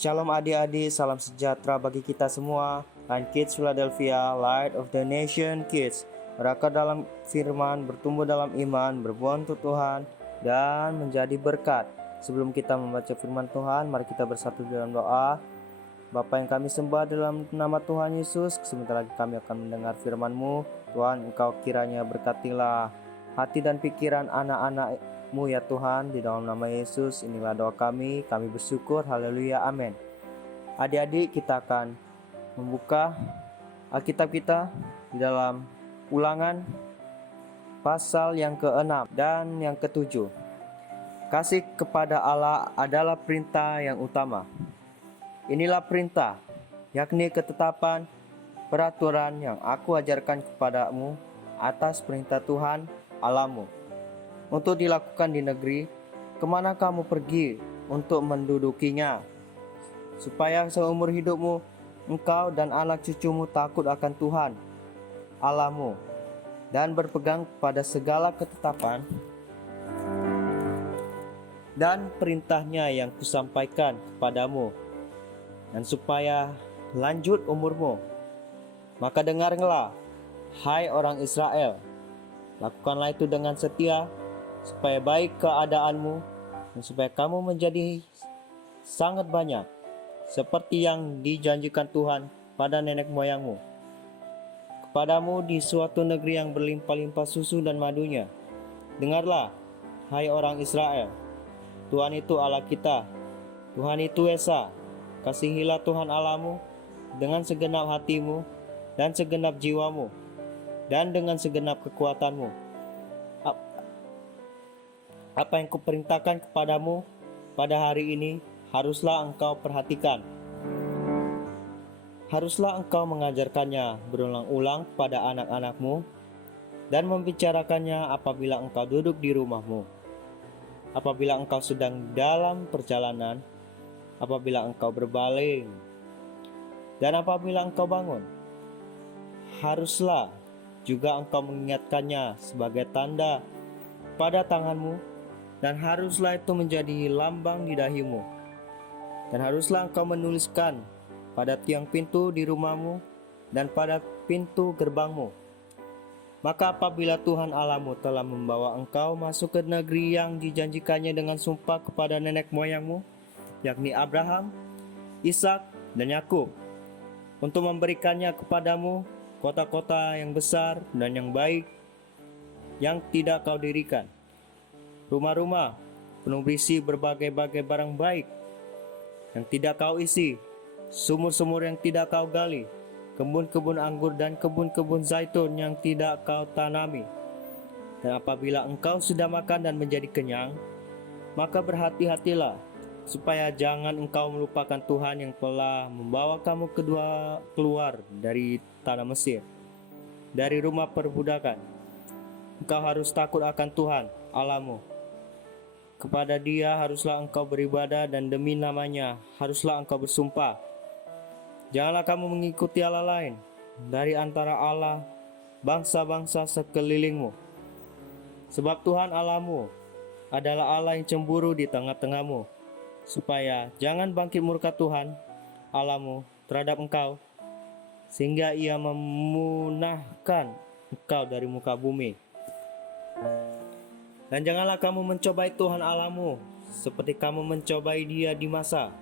Shalom adik-adik, salam sejahtera bagi kita semua. Line Kids Philadelphia, Light of the Nation Kids. Berakar dalam firman, bertumbuh dalam iman, berbuah untuk Tuhan, dan menjadi berkat. Sebelum kita membaca firman Tuhan, mari kita bersatu dalam doa. Bapa yang kami sembah dalam nama Tuhan Yesus, sebentar lagi kami akan mendengar firman-Mu. Tuhan, Engkau kiranya berkatilah hati dan pikiran anak-anak-Mu ya Tuhan, di dalam nama Yesus. Inilah doa kami bersyukur, haleluya, amin. Adik-adik, kita akan membuka Alkitab kita di dalam Ulangan pasal yang ke-6 dan yang ke-7. Kasih kepada Allah adalah perintah yang utama. Inilah perintah, yakni ketetapan peraturan yang aku ajarkan kepadamu atas perintah Tuhan Allahmu, untuk dilakukan di negeri kemana kamu pergi untuk mendudukinya, supaya seumur hidupmu engkau dan anak cucumu takut akan Tuhan Allahmu, dan berpegang pada segala ketetapan dan perintahnya yang kusampaikan kepadamu, dan supaya lanjut umurmu. Maka dengarlah, hai orang Israel, lakukanlah itu dengan setia, supaya baik keadaanmu, dan supaya kamu menjadi sangat banyak, seperti yang dijanjikan Tuhan pada nenek moyangmu, kepadamu di suatu negeri yang berlimpah-limpah susu dan madunya. Dengarlah, hai orang Israel, Tuhan itu Allah kita, Tuhan itu Esa. Kasihilah Tuhan Allahmu dengan segenap hatimu dan segenap jiwamu dan dengan segenap kekuatanmu. Apa yang kuperintahkan kepadamu pada hari ini haruslah engkau perhatikan. Haruslah engkau mengajarkannya berulang-ulang kepada anak-anakmu dan membicarakannya apabila engkau duduk di rumahmu, apabila engkau sedang dalam perjalanan, apabila engkau berbaling, dan apabila engkau bangun. Haruslah juga engkau mengingatkannya sebagai tanda pada tanganmu, dan haruslah itu menjadi lambang di dahimu. Dan haruslah engkau menuliskan pada tiang pintu di rumahmu dan pada pintu gerbangmu. Maka apabila Tuhan Allahmu telah membawa engkau masuk ke negeri yang dijanjikannya dengan sumpah kepada nenek moyangmu, yakni Abraham, Ishak, dan Yakub, untuk memberikannya kepadamu kota-kota yang besar dan yang baik yang tidak kau dirikan, rumah-rumah penuh berisi berbagai-bagai barang baik yang tidak kau isi, sumur-sumur yang tidak kau gali, kebun-kebun anggur dan kebun-kebun zaitun yang tidak kau tanami. Dan apabila engkau sudah makan dan menjadi kenyang, maka berhati-hatilah supaya jangan engkau melupakan Tuhan yang telah membawa kamu keluar dari tanah Mesir, dari rumah perbudakan. Engkau harus takut akan Tuhan Allahmu. Kepada Dia haruslah engkau beribadah, dan demi namanya haruslah engkau bersumpah. Janganlah kamu mengikuti Allah lain dari antara Allah bangsa-bangsa sekelilingmu, sebab Tuhan Allahmu adalah Allah yang cemburu di tengah-tengahmu, supaya jangan bangkit murka Tuhan Allahmu terhadap engkau, sehingga Ia memunahkan engkau dari muka bumi. Dan janganlah kamu mencobai Tuhan Allahmu seperti kamu mencobai Dia di masa.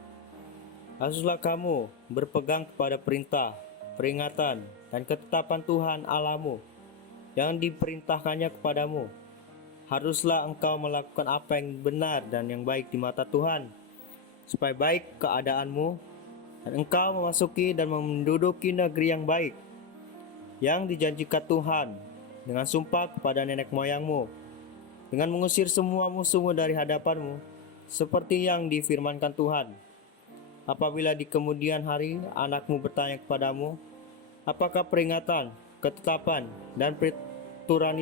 Haruslah kamu berpegang kepada perintah, peringatan, dan ketetapan Tuhan Allahmu yang diperintahkannya kepadamu. Haruslah engkau melakukan apa yang benar dan yang baik di mata Tuhan, supaya baik keadaanmu, dan engkau memasuki dan menduduki negeri yang baik, yang dijanjikan Tuhan dengan sumpah kepada nenek moyangmu, dengan mengusir semua musuhmu dari hadapanmu, seperti yang difirmankan Tuhan. Apabila di kemudian hari anakmu bertanya kepadamu, apakah peringatan, ketetapan, dan peraturan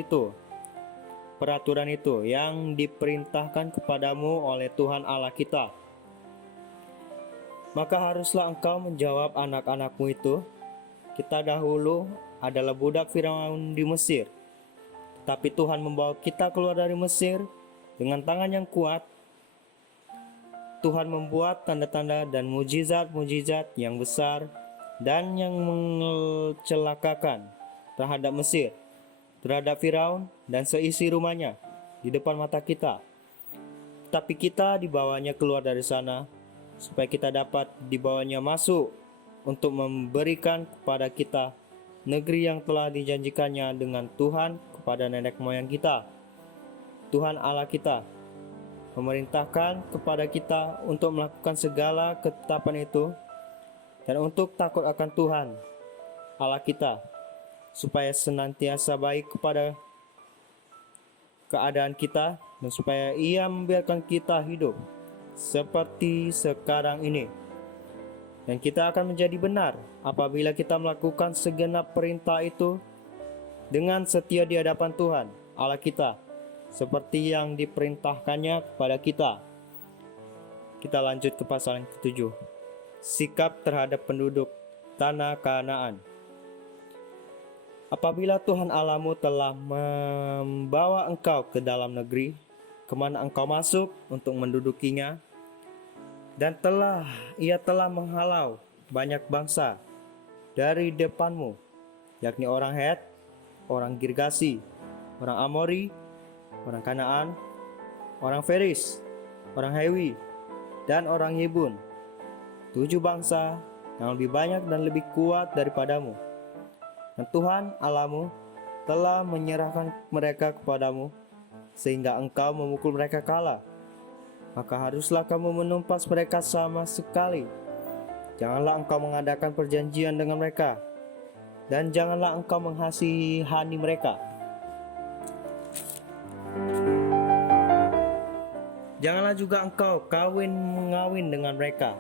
itu yang diperintahkan kepadamu oleh Tuhan Allah kita, maka haruslah engkau menjawab anak-anakmu itu, kita dahulu adalah budak Firaun di Mesir, tetapi Tuhan membawa kita keluar dari Mesir dengan tangan yang kuat. Tuhan membuat tanda-tanda dan mujizat-mujizat yang besar dan yang mencelakakan terhadap Mesir, terhadap Firaun dan seisi rumahnya di depan mata kita. Tapi kita dibawanya keluar dari sana, supaya kita dapat dibawanya masuk untuk memberikan kepada kita negeri yang telah dijanjikannya dengan Tuhan kepada nenek moyang kita. Tuhan Allah kita memerintahkan kepada kita untuk melakukan segala ketetapan itu dan untuk takut akan Tuhan Allah kita, supaya senantiasa baik kepada keadaan kita dan supaya Ia membiarkan kita hidup seperti sekarang ini. Dan kita akan menjadi benar apabila kita melakukan segenap perintah itu dengan setia di hadapan Tuhan Allah kita, seperti yang diperintahkannya kepada kita. Kita lanjut ke pasal yang ke-7. Sikap terhadap penduduk tanah Kanaan. Apabila Tuhan Allahmu telah membawa engkau ke dalam negeri kemana engkau masuk untuk mendudukinya, dan Ia telah menghalau banyak bangsa dari depanmu, yakni orang Het, orang Girgasi, orang Amori, orang Kanaan, orang Feris, orang Hewi, dan orang Yebun, 7 bangsa yang lebih banyak dan lebih kuat daripadamu. Dan Tuhan Allahmu telah menyerahkan mereka kepadamu, sehingga engkau memukul mereka kalah. Maka haruslah kamu menumpas mereka sama sekali. Janganlah engkau mengadakan perjanjian dengan mereka, dan janganlah engkau menghasihani mereka. Janganlah juga engkau mengawin dengan mereka.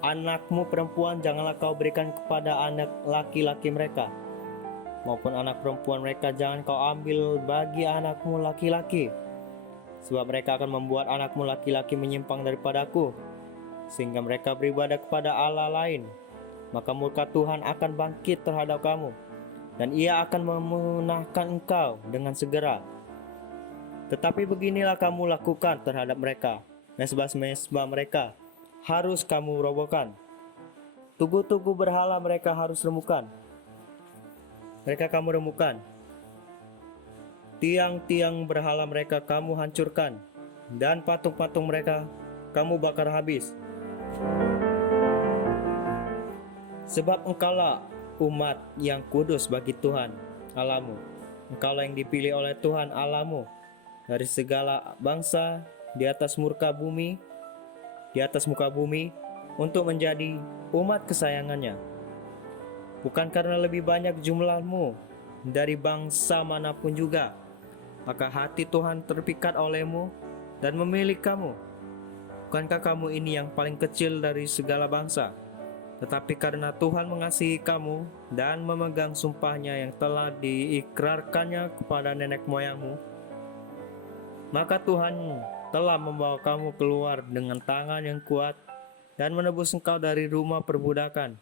Anakmu perempuan janganlah kau berikan kepada anak laki-laki mereka, maupun anak perempuan mereka jangan kau ambil bagi anakmu laki-laki, sebab mereka akan membuat anakmu laki-laki menyimpang daripadaku, sehingga mereka beribadah kepada Allah lain. Maka murka Tuhan akan bangkit terhadap kamu, dan Ia akan memunahkan engkau dengan segera. Tetapi beginilah kamu lakukan terhadap mereka: mesbah-mesbah mereka harus kamu robohkan, tugu-tugu berhala mereka harus remukan. Mereka kamu remukan, tiang-tiang berhala mereka kamu hancurkan, dan patung-patung mereka kamu bakar habis. Sebab engkaulah umat yang kudus bagi Tuhan Allahmu. Engkaulah yang dipilih oleh Tuhan Allahmu dari segala bangsa di atas muka bumi, untuk menjadi umat kesayangannya. Bukan karena lebih banyak jumlahmu dari bangsa manapun juga, maka hati Tuhan terpikat olehmu dan memilih kamu. Bukankah kamu ini yang paling kecil dari segala bangsa? Tetapi karena Tuhan mengasihi kamu dan memegang sumpahnya yang telah diikrarkannya kepada nenek moyangmu, maka Tuhan telah membawa kamu keluar dengan tangan yang kuat dan menebus engkau dari rumah perbudakan,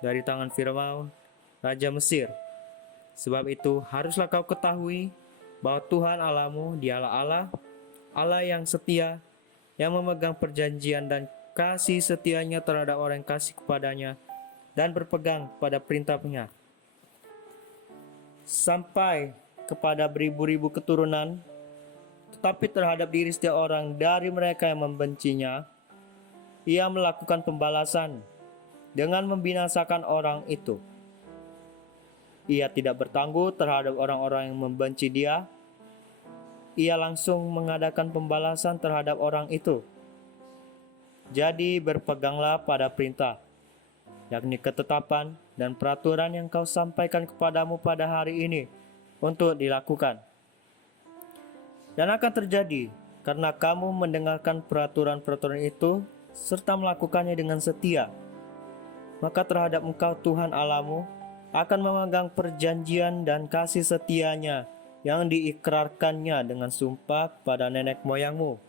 dari tangan Firaun, Raja Mesir. Sebab itu haruslah kau ketahui bahwa Tuhan Allahmu dialah Allah, Allah yang setia, yang memegang perjanjian dan kasih setianya terhadap orang yang kasih kepadanya dan berpegang pada perintahnya, sampai kepada beribu-ribu keturunan. Tetapi terhadap diri setiap orang dari mereka yang membencinya, Ia melakukan pembalasan dengan membinasakan orang itu. Ia tidak bertangguh terhadap orang-orang yang membenci Dia. Ia langsung mengadakan pembalasan terhadap orang itu. Jadi berpeganglah pada perintah, yakni ketetapan dan peraturan yang kau sampaikan kepadamu pada hari ini untuk dilakukan. Dan akan terjadi karena kamu mendengarkan peraturan-peraturan itu serta melakukannya dengan setia, maka terhadap engkau Tuhan Allahmu akan memegang perjanjian dan kasih setianya yang diikrarkannya dengan sumpah pada nenek moyangmu.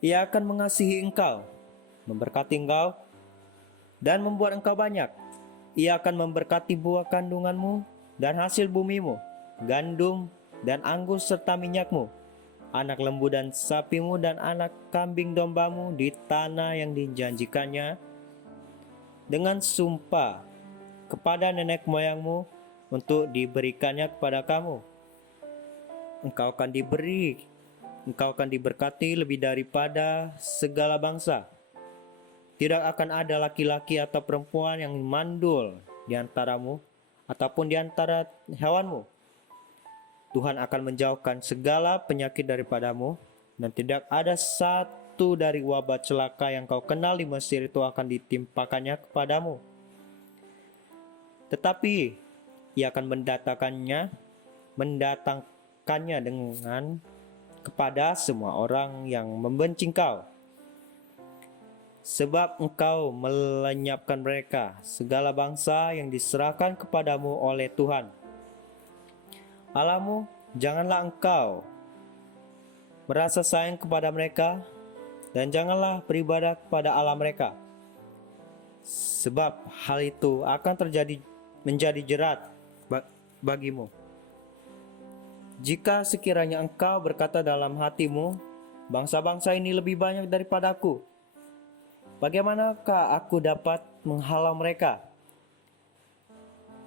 Ia akan mengasihi engkau, memberkati engkau, dan membuat engkau banyak. Ia akan memberkati buah kandunganmu dan hasil bumimu, gandum dan anggur serta minyakmu, anak lembu dan sapimu dan anak kambing dombamu di tanah yang dijanjikannya dengan sumpah kepada nenek moyangmu untuk diberikannya kepada kamu. Engkau akan diberkati lebih daripada segala bangsa. Tidak akan ada laki-laki atau perempuan yang mandul di antaramu ataupun di antara hewanmu. Tuhan akan menjauhkan segala penyakit daripadamu, dan tidak ada satu dari wabah celaka yang kau kenal di Mesir itu akan ditimpakannya kepadamu. Tetapi ia akan mendatangkannya dengan kepada semua orang yang membenci engkau. Sebab engkau melenyapkan mereka, segala bangsa yang diserahkan kepadamu oleh Tuhan Allahmu. Janganlah engkau merasa sayang kepada mereka, dan janganlah beribadah kepada Allah mereka, sebab hal itu akan menjadi jerat bagimu. Jika sekiranya engkau berkata dalam hatimu, bangsa-bangsa ini lebih banyak daripada aku, bagaimanakah aku dapat menghalau mereka?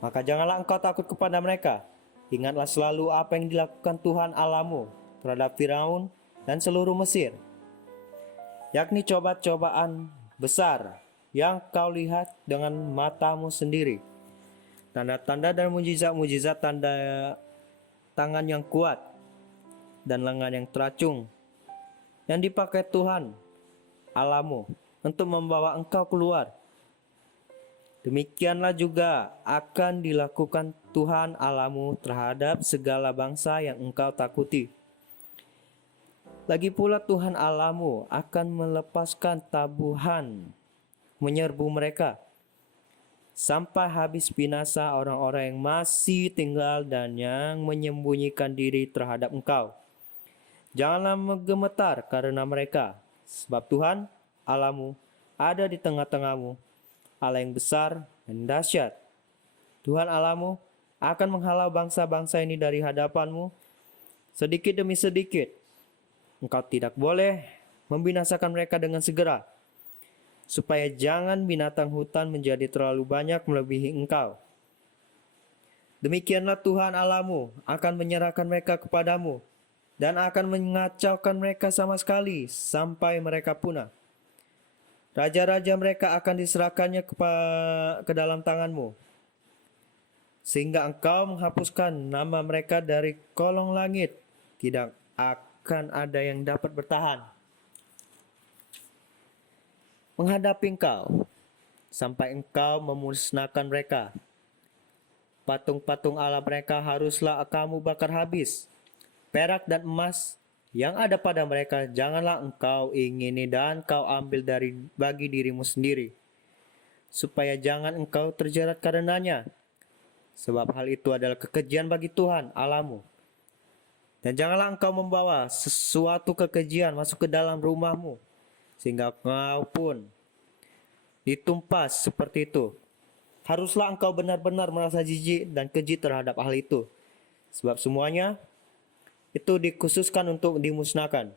Maka janganlah engkau takut kepada mereka. Ingatlah selalu apa yang dilakukan Tuhan Allahmu terhadap Firaun dan seluruh Mesir, yakni cobaan besar yang kau lihat dengan matamu sendiri, tanda-tanda dan mujizat-mujizat, tanda tangan yang kuat dan lengan yang teracung yang dipakai Tuhan Allahmu untuk membawa engkau keluar. Demikianlah juga akan dilakukan Tuhan Allahmu terhadap segala bangsa yang engkau takuti. Lagi pula Tuhan Allahmu akan melepaskan tabuhan menyerbu mereka, sampai habis binasa orang-orang yang masih tinggal dan yang menyembunyikan diri terhadap engkau. Janganlah menggemetar karena mereka, sebab Tuhan Allahmu ada di tengah-tengahmu, Allah yang besar dan dahsyat. Tuhan Allahmu akan menghalau bangsa-bangsa ini dari hadapanmu sedikit demi sedikit. Engkau tidak boleh membinasakan mereka dengan segera, supaya jangan binatang hutan menjadi terlalu banyak melebihi engkau. Demikianlah Tuhan Allahmu akan menyerahkan mereka kepadamu, dan akan mengacaukan mereka sama sekali sampai mereka punah. Raja-raja mereka akan diserahkannya ke dalam tanganmu, sehingga engkau menghapuskan nama mereka dari kolong langit. Tidak akan ada yang dapat bertahan menghadapi engkau, sampai engkau memusnahkan mereka. Patung-patung Allah mereka haruslah kamu bakar habis. Perak dan emas yang ada pada mereka janganlah engkau ingini dan kau ambil bagi dirimu sendiri, supaya jangan engkau terjerat karenanya, sebab hal itu adalah kekejian bagi Tuhan Allahmu. Dan janganlah engkau membawa sesuatu kekejian masuk ke dalam rumahmu, sehingga engkau pun ditumpas seperti itu. Haruslah engkau benar-benar merasa jijik dan keji terhadap hal itu, sebab semuanya itu dikhususkan untuk dimusnahkan.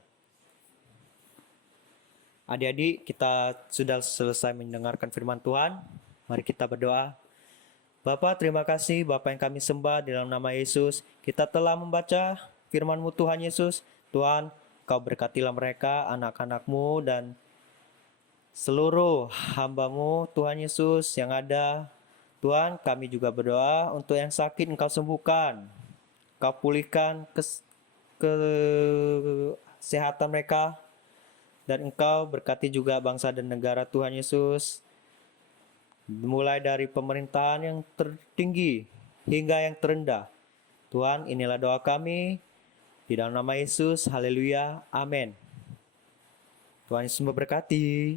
Adik-adik, kita sudah selesai mendengarkan firman Tuhan. Mari kita berdoa. Bapa, terima kasih Bapa yang kami sembah di dalam nama Yesus. Kita telah membaca firman-Mu Tuhan Yesus. Tuhan, Kau berkatilah mereka, anak-anak-Mu dan seluruh hamba-Mu Tuhan Yesus yang ada. Tuhan, kami juga berdoa untuk yang sakit Engkau sembuhkan. Kau pulihkan kesehatan mereka, dan Engkau berkati juga bangsa dan negara Tuhan Yesus, mulai dari pemerintahan yang tertinggi hingga yang terendah. Tuhan, inilah doa kami di dalam nama Yesus. Haleluya, amin. Tuhan Yesus memberkati.